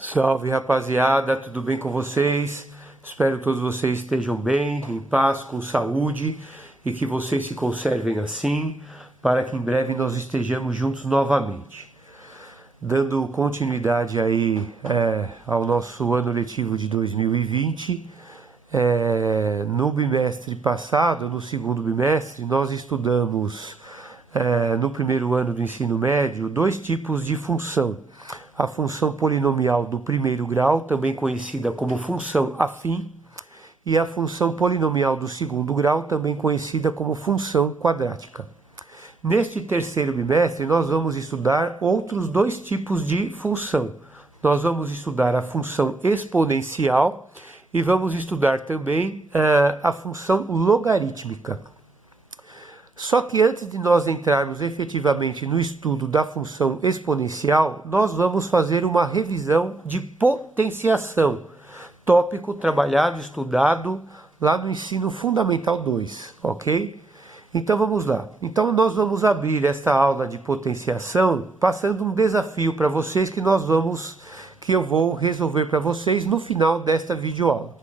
Salve rapaziada, tudo bem com vocês? Espero que todos vocês estejam bem, em paz, com saúde e que vocês se conservem assim, para que em breve nós estejamos juntos novamente. Dando continuidade aí ao nosso ano letivo de 2020, no bimestre passado, no segundo bimestre, nós estudamos no primeiro ano do ensino médio dois tipos de função. A função polinomial do primeiro grau, também conhecida como função afim, e a função polinomial do segundo grau, também conhecida como função quadrática. Neste terceiro bimestre, nós vamos estudar outros dois tipos de função. Nós vamos estudar a função exponencial e vamos estudar também a função logarítmica. Só que antes de nós entrarmos efetivamente no estudo da função exponencial, nós vamos fazer uma revisão de potenciação, tópico trabalhado, estudado lá no ensino fundamental 2, ok? Então vamos lá. Então nós vamos abrir esta aula de potenciação passando um desafio para vocês que eu vou resolver para vocês no final desta videoaula.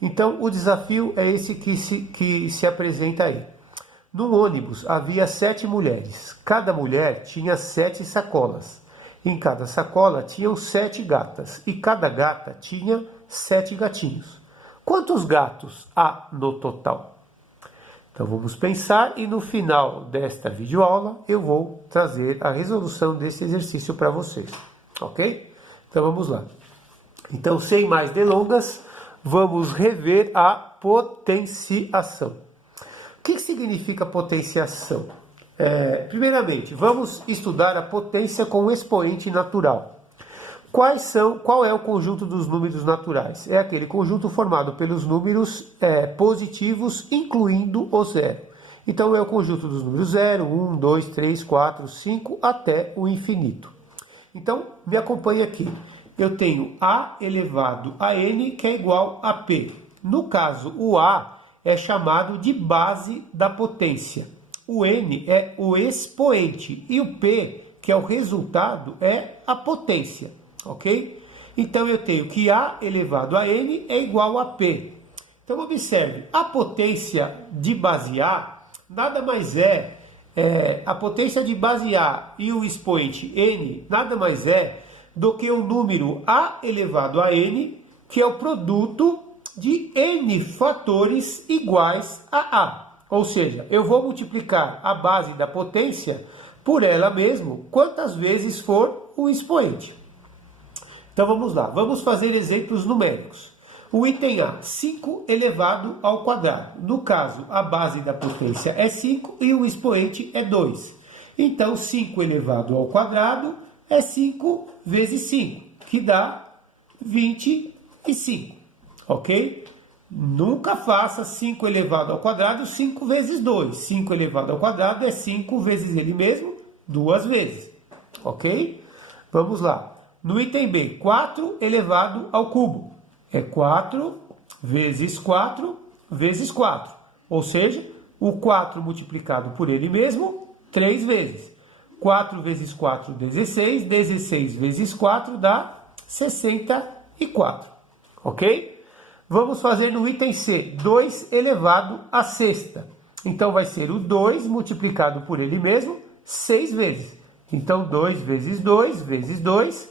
Então o desafio é esse que se apresenta aí. No ônibus havia 7 mulheres. Cada mulher tinha 7 sacolas. Em cada sacola tinham 7 gatas. E cada gata tinha 7 gatinhos. Quantos gatos há no total? Então vamos pensar e no final desta videoaula eu vou trazer a resolução desse exercício para vocês. Ok? Então vamos lá. Então sem mais delongas, vamos rever a potenciação. O que significa potenciação? Primeiramente, vamos estudar a potência com expoente natural. Qual é o conjunto dos números naturais? É aquele conjunto formado pelos números positivos, incluindo o zero. Então, é o conjunto dos números 0, 1, 2, 3, 4, 5, até o infinito. Então, me acompanhe aqui. Eu tenho A elevado a N, que é igual a P. No caso, o A é chamado de base da potência. O N é o expoente e o P, que é o resultado, é a potência, ok? Então eu tenho que A elevado a N é igual a P. Então observe, a potência de base A nada mais a potência de base A e o expoente N nada mais é do que o número A elevado a N, que é o produto de N fatores iguais a A. Ou seja, eu vou multiplicar a base da potência por ela mesmo, quantas vezes for o expoente. Então vamos lá, vamos fazer exemplos numéricos. O item A, 5 elevado ao quadrado. No caso, a base da potência é 5 e o expoente é 2. Então, 5 elevado ao quadrado é 5 vezes 5, que dá 25. Ok? Nunca faça 5 elevado ao quadrado 5 vezes 2. 5 elevado ao quadrado é 5 vezes ele mesmo, 2 vezes. Ok? Vamos lá. No item B, 4 elevado ao cubo. É 4 vezes 4 vezes 4. Ou seja, o 4 multiplicado por ele mesmo, 3 vezes. 4 vezes 4, 16. 16 vezes 4 dá 64. Ok? Vamos fazer no item C, 2 elevado à sexta. Então, vai ser o 2 multiplicado por ele mesmo, 6 vezes. Então, 2 vezes 2, vezes 2,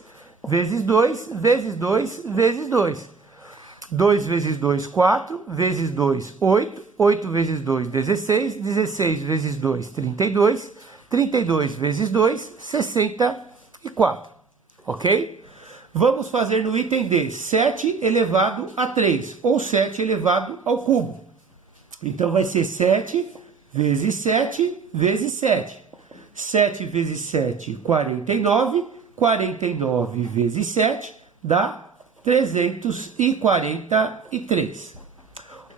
vezes 2, vezes 2, vezes 2. 2 vezes 2, 4, vezes 2, 8. 8 vezes 2, 16. 16 vezes 2, 32. 32 vezes 2, 64. Ok? Vamos fazer no item D, 7 elevado a 3, ou 7 elevado ao cubo. Então, vai ser 7 vezes 7 vezes 7. 7 vezes 7, 49. 49 vezes 7 dá 343.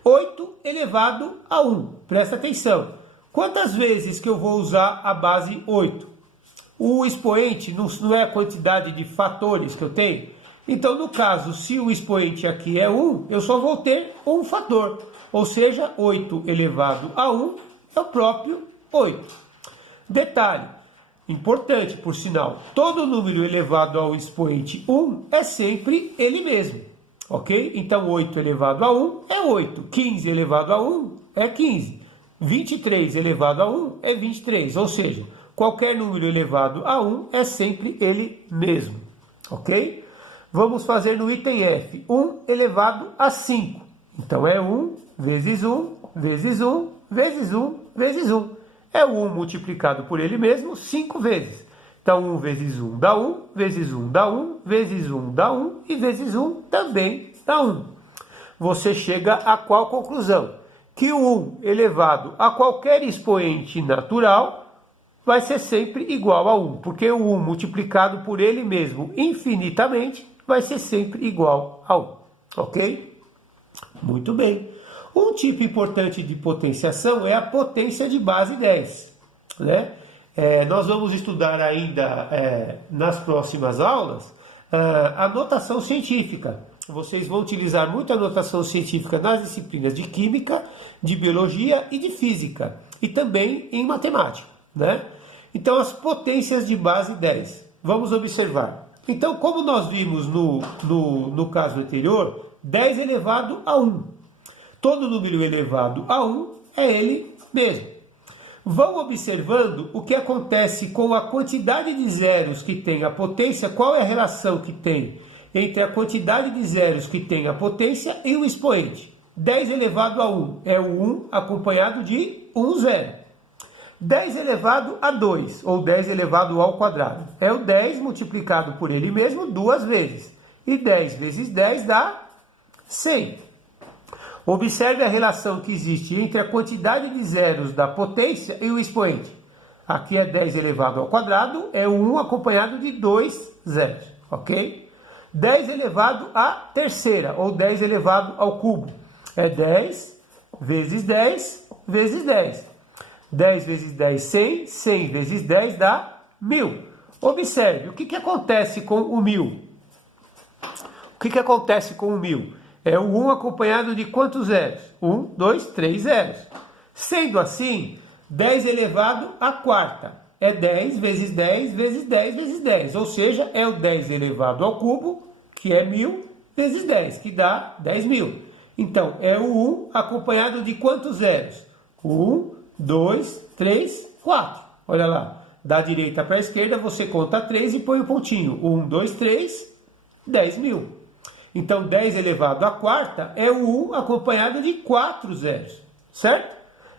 8 elevado a 1. Presta atenção. Quantas vezes que eu vou usar a base 8? O expoente não é a quantidade de fatores que eu tenho. Então, no caso, se o expoente aqui é 1, eu só vou ter um fator. Ou seja, 8 elevado a 1 é o próprio 8. Detalhe, importante, por sinal, todo número elevado ao expoente 1 é sempre ele mesmo, ok? Então 8 elevado a 1 é 8, 15 elevado a 1 é 15, 23 elevado a 1 é 23, ou seja, qualquer número elevado a 1 é sempre ele mesmo, ok? Vamos fazer no item F, 1 elevado a 5. Então é 1 vezes 1, vezes 1, vezes 1, vezes 1. É o 1 multiplicado por ele mesmo 5 vezes. Então 1 vezes 1 dá 1, vezes 1 dá 1, vezes 1 dá 1 e vezes 1 também dá 1. Você chega a qual conclusão? Que o 1 elevado a qualquer expoente natural vai ser sempre igual a 1, porque o 1 multiplicado por ele mesmo infinitamente vai ser sempre igual a 1, ok? Muito bem. Um tipo importante de potenciação é a potência de base 10, né? Nós vamos estudar ainda nas próximas aulas a notação científica. Vocês vão utilizar muita notação científica nas disciplinas de Química, de Biologia e de Física, e também em Matemática, né? Então, as potências de base 10. Vamos observar. Então, como nós vimos no caso anterior, 10 elevado a 1. Todo número elevado a 1 é ele mesmo. Vão observando o que acontece com a quantidade de zeros que tem a potência, qual é a relação que tem entre a quantidade de zeros que tem a potência e o expoente. 10 elevado a 1 é o 1 acompanhado de 1 zero. 10 elevado a 2, ou 10 elevado ao quadrado, é o 10 multiplicado por ele mesmo duas vezes. E 10 vezes 10 dá 100. Observe a relação que existe entre a quantidade de zeros da potência e o expoente. Aqui é 10 elevado ao quadrado, é o 1 acompanhado de 2 zeros, ok? 10 elevado à terceira, ou 10 elevado ao cubo, é 10 vezes 10 vezes 10. 10 vezes 10, 100. 100 vezes 10 dá 1000. Observe, o que acontece com o 1000? O que acontece com o 1000? É o 1 acompanhado de quantos zeros? 1, 2, 3 zeros. Sendo assim, 10 elevado à quarta é 10 vezes 10 vezes 10 vezes 10. Ou seja, é o 10 elevado ao cubo, que é 1000, vezes 10, que dá 10.000. Então, é o 1 acompanhado de quantos zeros? 1, 2, 3, 4. Olha lá, da direita para a esquerda você conta 3 e põe o pontinho. 1, 2, 3, 10.000. Então 10 elevado à quarta é o 1 acompanhado de 4 zeros, certo?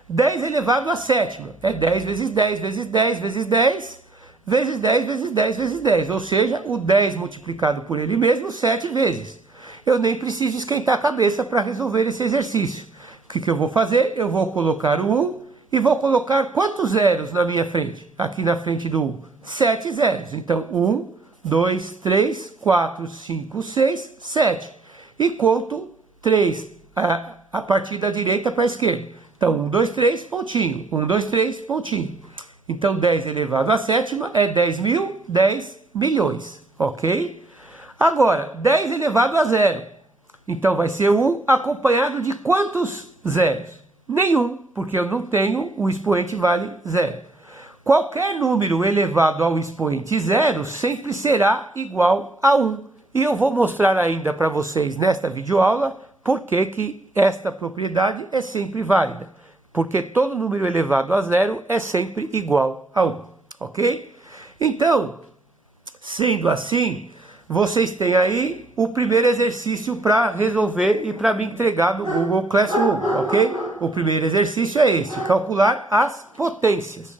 10 elevado à sétima é 10 vezes 10 vezes 10 vezes 10 vezes 10 vezes 10 vezes 10. Ou seja, o 10 multiplicado por ele mesmo 7 vezes. Eu nem preciso esquentar a cabeça para resolver esse exercício. O que eu vou fazer? Eu vou colocar o 1 e vou colocar quantos zeros na minha frente? Aqui na frente do 1, 7 zeros. Então, 1, 2, 3, 4, 5, 6, 7. E conto 3 a partir da direita para a esquerda. Então, 1, 2, 3, pontinho. 1, 2, 3, pontinho. Então, 10 elevado à sétima é 10.000, 10 milhões. Ok? Agora, 10 elevado a zero. Então, vai ser 1 acompanhado de quantos zeros? Nenhum, porque eu não tenho, o expoente vale zero. Qualquer número elevado ao expoente zero sempre será igual a 1. E eu vou mostrar ainda para vocês nesta videoaula por que esta propriedade é sempre válida. Porque todo número elevado a zero é sempre igual a 1. Ok? Então, sendo assim, vocês têm aí o primeiro exercício para resolver e para me entregar no Google Classroom, ok? O primeiro exercício é esse, calcular as potências.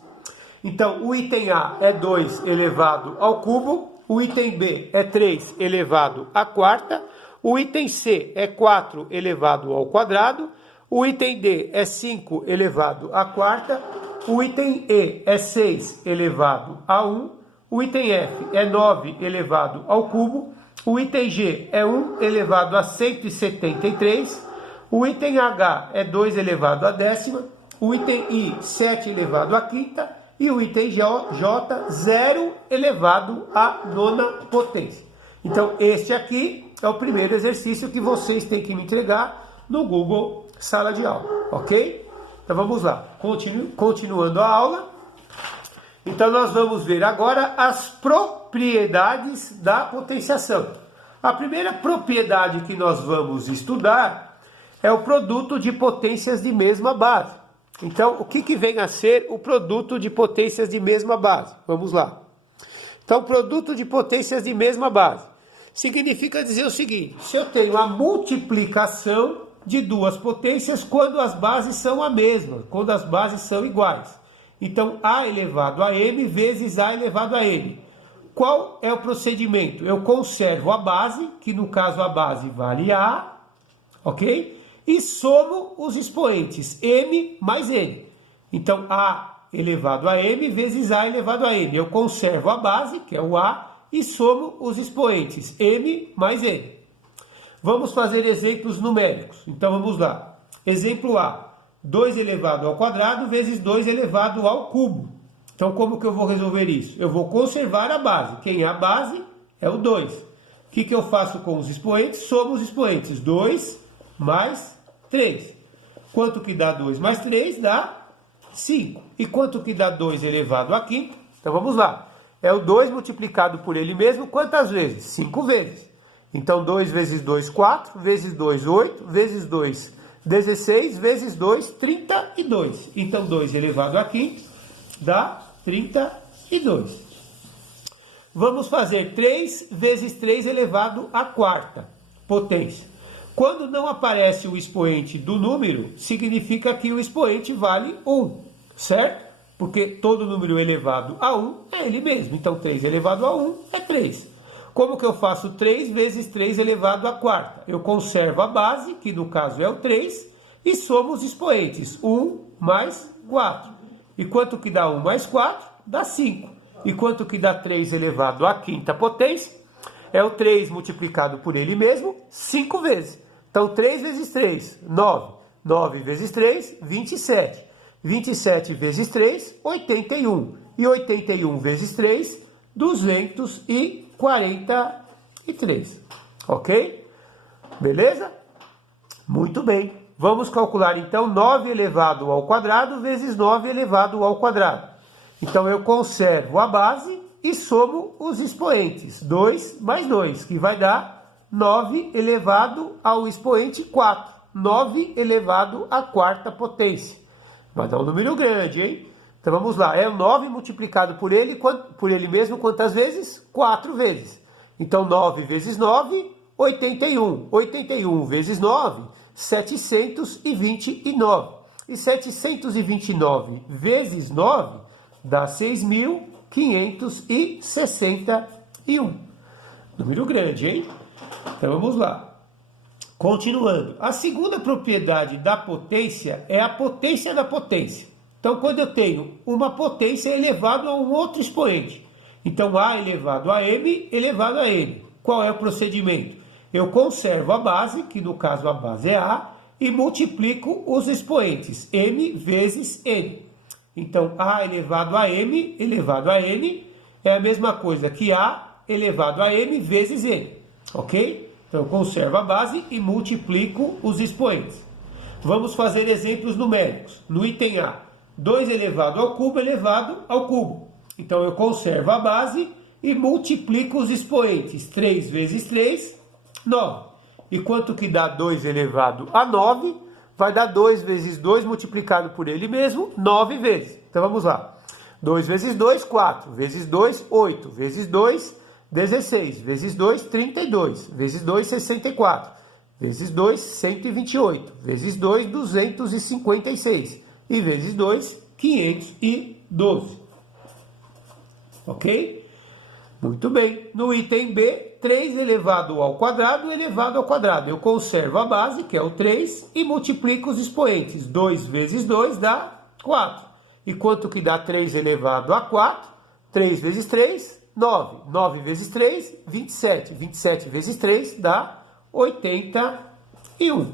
Então, o item A é 2 elevado ao cubo, o item B é 3 elevado à quarta, o item C é 4 elevado ao quadrado, o item D é 5 elevado à quarta, o item E é 6 elevado a 1, o item F é 9 elevado ao cubo, o item G é 1 elevado a 173, o item H é 2 elevado à décima, o item I 7 elevado à quinta e o item J 0 elevado à nona potência. Então este aqui é o primeiro exercício que vocês têm que me entregar no Google Sala de Aula, ok? Então vamos lá, continuando a aula. Então nós vamos ver agora as propriedades da potenciação. A primeira propriedade que nós vamos estudar é o produto de potências de mesma base. Então, o que vem a ser o produto de potências de mesma base? Vamos lá. Então, produto de potências de mesma base significa dizer o seguinte: se eu tenho a multiplicação de duas potências quando as bases são a mesma, quando as bases são iguais. Então, A elevado a M vezes A elevado a M. Qual é o procedimento? Eu conservo a base, que no caso a base vale A, ok? E somo os expoentes, M mais N. Então, A elevado a M vezes A elevado a M. Eu conservo a base, que é o A, e somo os expoentes, M mais N. Vamos fazer exemplos numéricos. Então, vamos lá. Exemplo A. 2 elevado ao quadrado vezes 2 elevado ao cubo. Então, como que eu vou resolver isso? Eu vou conservar a base. Quem é a base? É o 2. O que eu faço com os expoentes? Somo os expoentes. 2 mais 3. Quanto que dá 2 mais 3? Dá 5. E quanto que dá 2 elevado a quinto? Então, vamos lá. É o 2 multiplicado por ele mesmo quantas vezes? 5 vezes. Então, 2 vezes 2, 4. Vezes 2, 8. Vezes 2, 16 vezes 2, 32. Então, 2 elevado a quinto dá 32. Vamos fazer 3 vezes 3 elevado a quarta potência. Quando não aparece o expoente do número, significa que o expoente vale 1, certo? Porque todo número elevado a 1 é ele mesmo. Então, 3 elevado a 1 é 3. Como que eu faço 3 vezes 3 elevado à quarta? Eu conservo a base, que no caso é o 3, e somo os expoentes. 1 mais 4. E quanto que dá 1 mais 4? Dá 5. E quanto que dá 3 elevado à quinta potência? É o 3 multiplicado por ele mesmo 5 vezes. Então, 3 vezes 3, 9. 9 vezes 3, 27. 27 vezes 3, 81. E 81 vezes 3, 243. Ok? Beleza? Muito bem. Vamos calcular então 9 elevado ao quadrado vezes 9 elevado ao quadrado. Então eu conservo a base e somo os expoentes. 2 mais 2, que vai dar 9 elevado ao expoente 4. 9 elevado à quarta potência. Vai dar um número grande, hein? Então vamos lá. É o 9 multiplicado por ele mesmo quantas vezes? 4 vezes. Então 9 vezes 9, 81. 81 vezes 9, 729. E 729 vezes 9 dá 6.561. Número grande, hein? Então vamos lá. Continuando. A segunda propriedade da potência é a potência da potência. Então, quando eu tenho uma potência elevado a um outro expoente. Então, A elevado a M elevado a N. Qual é o procedimento? Eu conservo a base, que no caso a base é A, e multiplico os expoentes, M vezes N. Então, A elevado a M elevado a N é a mesma coisa que A elevado a M vezes N. Ok? Então, eu conservo a base e multiplico os expoentes. Vamos fazer exemplos numéricos. No item A, 2 elevado ao cubo elevado ao cubo. Então, eu conservo a base e multiplico os expoentes. 3 vezes 3, 9. E quanto que dá 2 elevado a 9? Vai dar 2 vezes 2 multiplicado por ele mesmo, 9 vezes. Então, vamos lá. 2 vezes 2, 4. Vezes 2, 8. Vezes 2, 16. Vezes 2, 32. Vezes 2, 64. Vezes 2, 128. Vezes 2, 256. E vezes 2, 512. Ok? Muito bem. No item B, 3 elevado ao quadrado elevado ao quadrado. Eu conservo a base, que é o 3, e multiplico os expoentes. 2 vezes 2 dá 4. E quanto que dá 3 elevado a 4? 3 vezes 3, 9. 9 vezes 3, 27. 27 vezes 3 dá 81.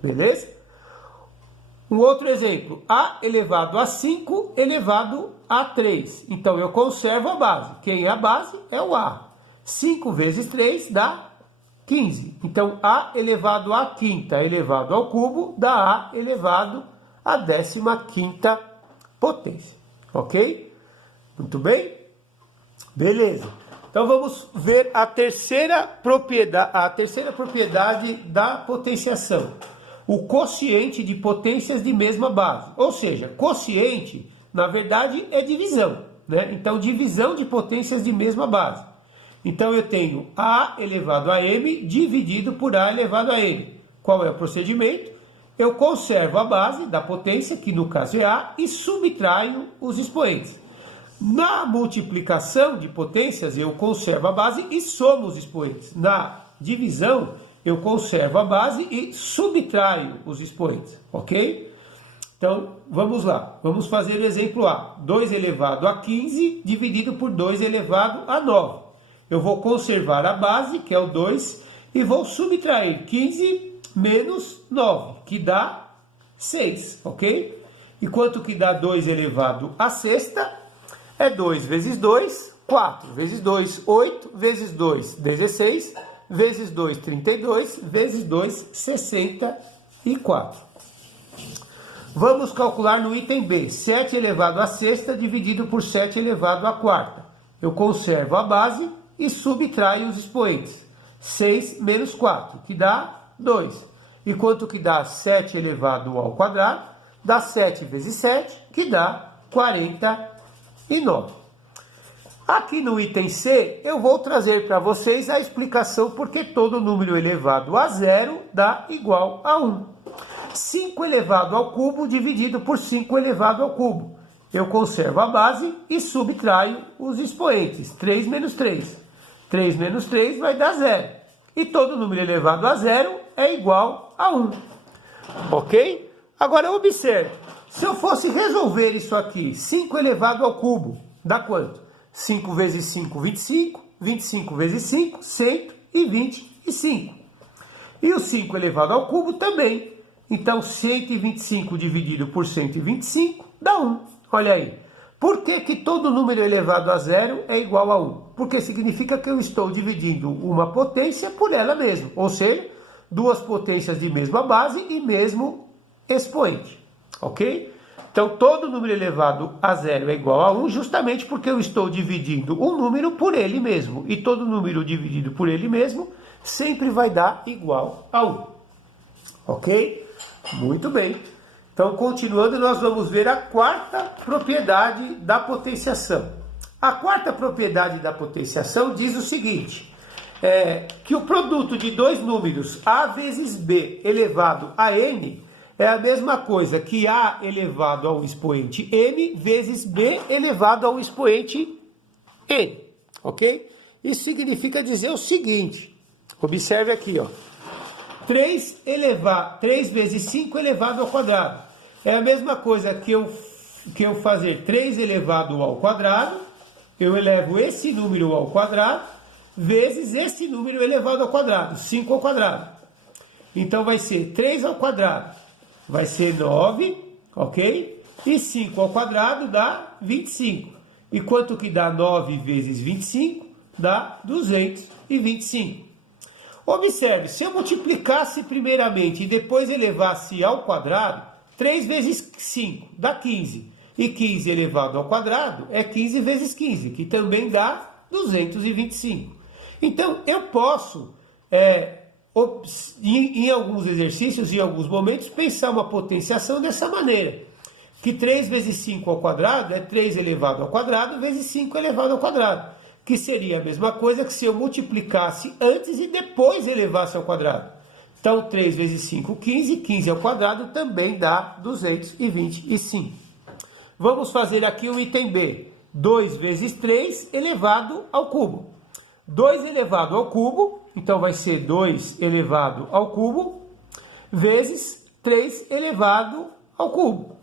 Beleza? Um outro exemplo. A elevado a 5 elevado a 3. Então, eu conservo a base. Quem é a base? É o A. 5 vezes 3 dá 15. Então, A elevado à quinta elevado ao cubo dá A elevado à 15ª potência. Ok? Muito bem? Beleza. Então vamos ver a terceira propriedade da potenciação. O quociente de potências de mesma base. Ou seja, quociente, na verdade, é divisão, né? Então, divisão de potências de mesma base. Então, eu tenho A elevado a M dividido por A elevado a M. Qual é o procedimento? Eu conservo a base da potência, que no caso é A, e subtraio os expoentes. Na multiplicação de potências, eu conservo a base e somo os expoentes. Na divisão, eu conservo a base e subtraio os expoentes, ok? Então, vamos lá. Vamos fazer o exemplo A. 2 elevado a 15 dividido por 2 elevado a 9. Eu vou conservar a base, que é o 2, e vou subtrair 15 menos 9, que dá 6, ok? E quanto que dá 2 elevado a sexta? É 2 vezes 2, 4. Vezes 2, 8. Vezes 2, 16. Vezes 2, 32. Vezes 2, 64. Vamos calcular no item B. 7 elevado a sexta dividido por 7 elevado a quarta. Eu conservo a base e subtraio os expoentes. 6 menos 4, que dá 2. E quanto que dá 7 elevado ao quadrado? Dá 7 vezes 7, que dá 49. Aqui no item C, eu vou trazer para vocês a explicação porque todo número elevado a zero dá igual a 1. 5 elevado ao cubo dividido por 5 elevado ao cubo. Eu conservo a base e subtraio os expoentes. 3 menos 3. 3 menos 3 vai dar 0. E todo número elevado a zero é igual a 1. Ok? Agora observe. Se eu fosse resolver isso aqui, 5 elevado ao cubo, dá quanto? 5 vezes 5, 25. 25 vezes 5, 125. E o 5 elevado ao cubo também. Então, 125 dividido por 125 dá 1. Olha aí. Por que que todo número elevado a zero é igual a 1? Porque significa que eu estou dividindo uma potência por ela mesma. Ou seja, duas potências de mesma base e mesmo expoente. Ok? Então, todo número elevado a zero é igual a 1, justamente porque eu estou dividindo um número por ele mesmo. E todo número dividido por ele mesmo sempre vai dar igual a 1. Ok? Muito bem. Então, continuando, nós vamos ver a quarta propriedade da potenciação. A quarta propriedade da potenciação diz o seguinte, que o produto de dois números A vezes B elevado a N é a mesma coisa que A elevado ao expoente M vezes B elevado ao expoente N, ok? Isso significa dizer o seguinte, observe aqui, ó. 3 vezes 5 elevado ao quadrado. É a mesma coisa que eu fazer 3 elevado ao quadrado, eu elevo esse número ao quadrado, vezes esse número elevado ao quadrado, 5 ao quadrado. Então vai ser 3 ao quadrado, vai ser 9, ok? E 5 ao quadrado dá 25. E quanto que dá 9 vezes 25? Dá 225. Observe, se eu multiplicasse primeiramente e depois elevasse ao quadrado, 3 vezes 5 dá 15. E 15 elevado ao quadrado é 15 vezes 15, que também dá 225. Então, eu posso, em alguns exercícios, em alguns momentos, pensar uma potenciação dessa maneira. Que 3 vezes 5 ao quadrado é 3 elevado ao quadrado vezes 5 elevado ao quadrado. Que seria a mesma coisa que se eu multiplicasse antes e depois elevasse ao quadrado. Então, 3 vezes 5, 15. 15 ao quadrado também dá 225. Vamos fazer aqui o item B. 2 vezes 3 elevado ao cubo. 2 elevado ao cubo, então vai ser 2 elevado ao cubo, vezes 3 elevado ao cubo.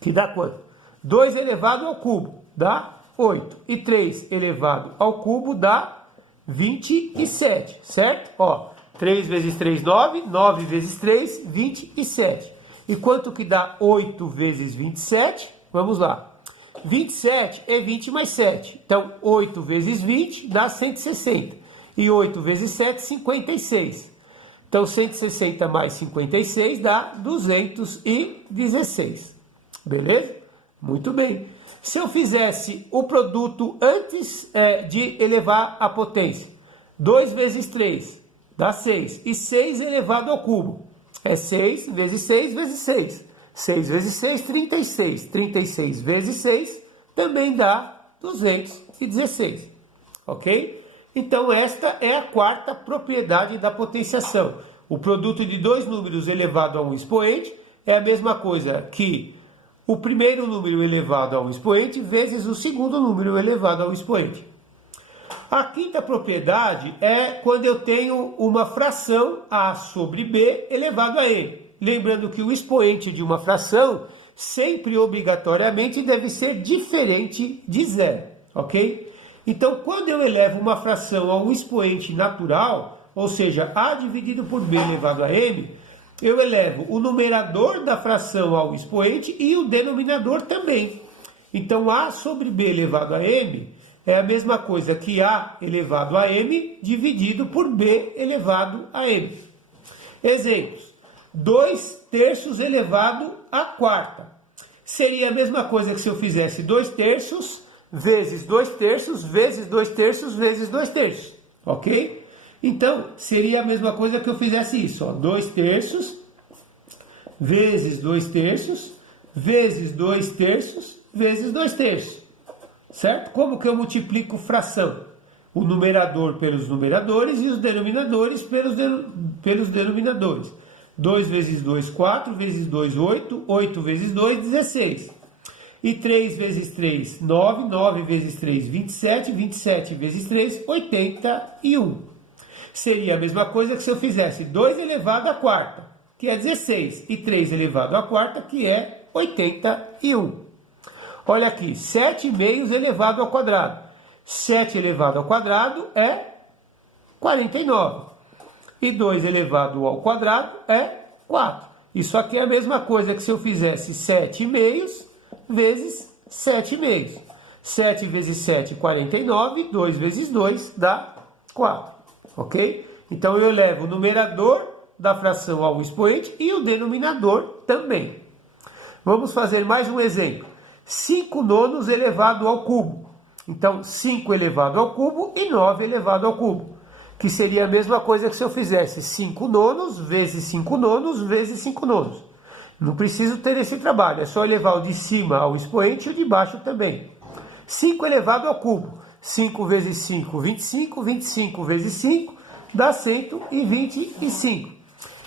Que dá quanto? 2 elevado ao cubo dá 8. E 3 elevado ao cubo dá 27, certo? Ó, 3 vezes 3, 9. 9 vezes 3, 27. E quanto que dá 8 vezes 27? Vamos lá. 27 é 20 mais 7. Então, 8 vezes 20 dá 160. E 8 vezes 7, 56. Então, 160 mais 56 dá 216. Beleza? Muito bem. Se eu fizesse o produto antes de elevar a potência, 2 vezes 3 dá 6, e 6 elevado ao cubo, é 6 vezes 6 vezes 6. 6 vezes 6, 36. 36 vezes 6 também dá 216, ok? Então esta é a quarta propriedade da potenciação. O produto de dois números elevado a um expoente é a mesma coisa que o primeiro número elevado a um expoente vezes o segundo número elevado a um expoente. A quinta propriedade é quando eu tenho uma fração a sobre b elevado a n. Lembrando que o expoente de uma fração sempre obrigatoriamente deve ser diferente de zero, ok? Então, quando eu elevo uma fração a um expoente natural, ou seja, a dividido por b elevado a m, eu elevo o numerador da fração ao expoente e o denominador também. Então, a sobre b elevado a m é a mesma coisa que a elevado a m dividido por b elevado a m. Exemplos. 2 terços elevado à quarta. Seria a mesma coisa que se eu fizesse 2 terços vezes 2 terços vezes 2 terços vezes 2 terços. Ok? Então, seria a mesma coisa que eu fizesse isso. 2 terços vezes 2 terços vezes 2 terços vezes 2 terços. Certo? Como que eu multiplico fração? O numerador pelos numeradores e os denominadores pelos denominadores. 2 vezes 2, 4, vezes 2, 8, 8 vezes 2, 16. E 3 vezes 3, 9, 9 vezes 3, 27, 27 vezes 3, 81. Seria a mesma coisa que se eu fizesse 2 elevado à quarta, que é 16, e 3 elevado à quarta, que é 81. Olha aqui, 7 meios elevado ao quadrado. 7 elevado ao quadrado é 49. E 2 elevado ao quadrado é 4. Isso aqui é a mesma coisa que se eu fizesse 7 meios vezes 7 meios. 7 vezes 7, 49. 2 vezes 2 dá 4. Ok? Então eu elevo o numerador da fração ao expoente e o denominador também. Vamos fazer mais um exemplo. 5 nonos elevado ao cubo. Então, 5 elevado ao cubo e 9 elevado ao cubo. Que seria a mesma coisa que se eu fizesse 5 nonos vezes 5 nonos vezes 5 nonos. Não preciso ter esse trabalho, é só elevar o de cima ao expoente e o de baixo também. 5 elevado ao cubo. 5 vezes 5, 25. 25 vezes 5 dá 125.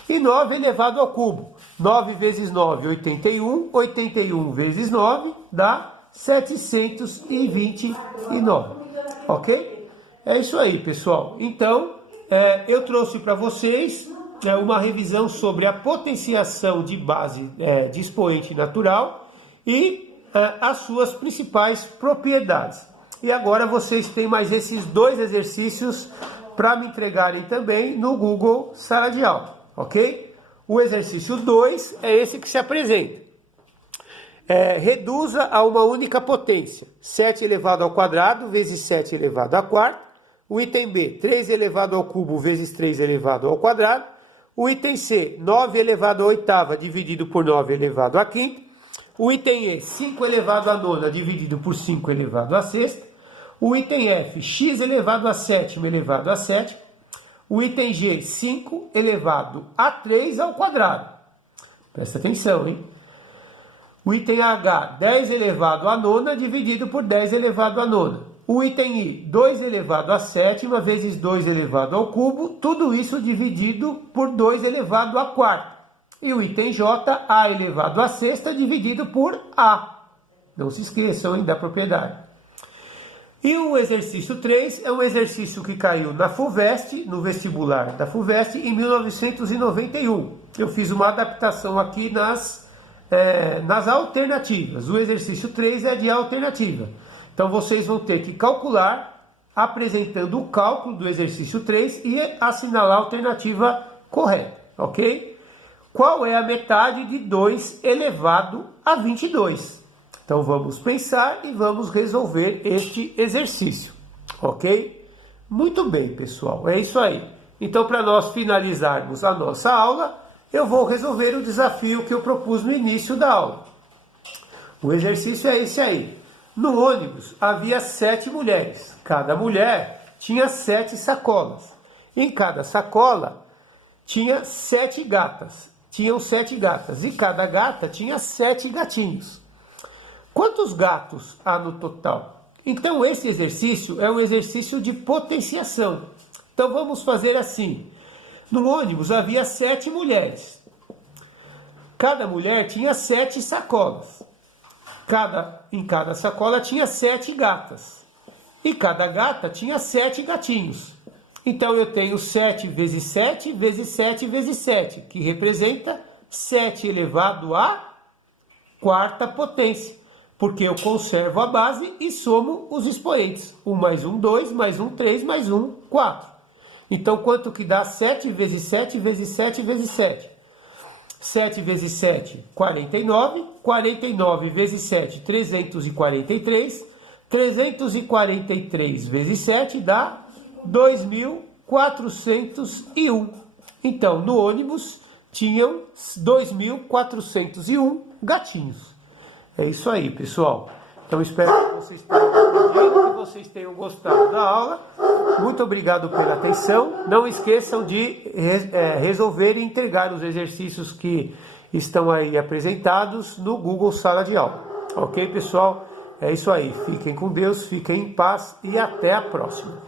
E 9 elevado ao cubo. 9 vezes 9, 81. 81 vezes 9 dá 729. Ok? É isso aí, pessoal. Então, eu trouxe para vocês uma revisão sobre a potenciação de base de expoente natural e as suas principais propriedades. E agora vocês têm mais esses 2 exercícios para me entregarem também no Google Sala de Aula, ok? O exercício 2 é esse que se apresenta. Reduza a uma única potência. 7 elevado ao quadrado vezes 7 elevado à quarta. O item B, 3 elevado ao cubo vezes 3 elevado ao quadrado. O item C, 9 elevado à oitava dividido por 9 elevado à quinta. O item E, 5 elevado à nona dividido por 5 elevado à sexta. O item F, x elevado à sétima elevado a 7. O item G, 5 elevado a 3 ao quadrado. Presta atenção, hein? O item H, 10 elevado à nona dividido por 10 elevado à nona. O item I, 2 elevado à sétima vezes 2 elevado ao cubo, tudo isso dividido por 2 elevado à quarta. E o item J, A elevado à sexta dividido por A. Não se esqueçam, hein, da propriedade. E o exercício 3 é um exercício que caiu na FUVEST, no vestibular da FUVEST, em 1991. Eu fiz uma adaptação aqui nas alternativas. O exercício 3 é de alternativa. Então vocês vão ter que calcular, apresentando o cálculo do exercício 3 e assinalar a alternativa correta, ok? Qual é a metade de 2 elevado a 22? Então vamos pensar e vamos resolver este exercício, ok? Muito bem, pessoal, é isso aí. Então, para nós finalizarmos a nossa aula, eu vou resolver o desafio que eu propus no início da aula. O exercício é esse aí. No ônibus havia 7 mulheres. Cada mulher tinha 7 sacolas. Em cada sacola tinha 7 gatas. Tinham 7 gatas. E cada gata tinha 7 gatinhos. Quantos gatos há no total? Então esse exercício é um exercício de potenciação. Então vamos fazer assim. No ônibus havia 7 mulheres. Cada mulher tinha 7 sacolas. Em cada sacola tinha 7 gatas. E cada gata tinha 7 gatinhos. Então eu tenho 7 vezes 7 vezes 7 vezes 7, que representa 7 elevado à quarta potência. Porque eu conservo a base e somo os expoentes. 1 mais 1, 2, mais 1, 3, mais 1, 4. Então quanto que dá 7 vezes 7 vezes 7 vezes 7? 7 vezes 7, 49. 49 vezes 7, 343. 343 vezes 7 dá 2.401. Então, no ônibus tinham 2.401 gatinhos. É isso aí, pessoal. Então, espero que vocês tenham aprendido, que vocês tenham gostado da aula. Muito obrigado pela atenção. Não esqueçam de resolver e entregar os exercícios que estão aí apresentados no Google Sala de Aula. Ok, pessoal? É isso aí. Fiquem com Deus, fiquem em paz e até a próxima.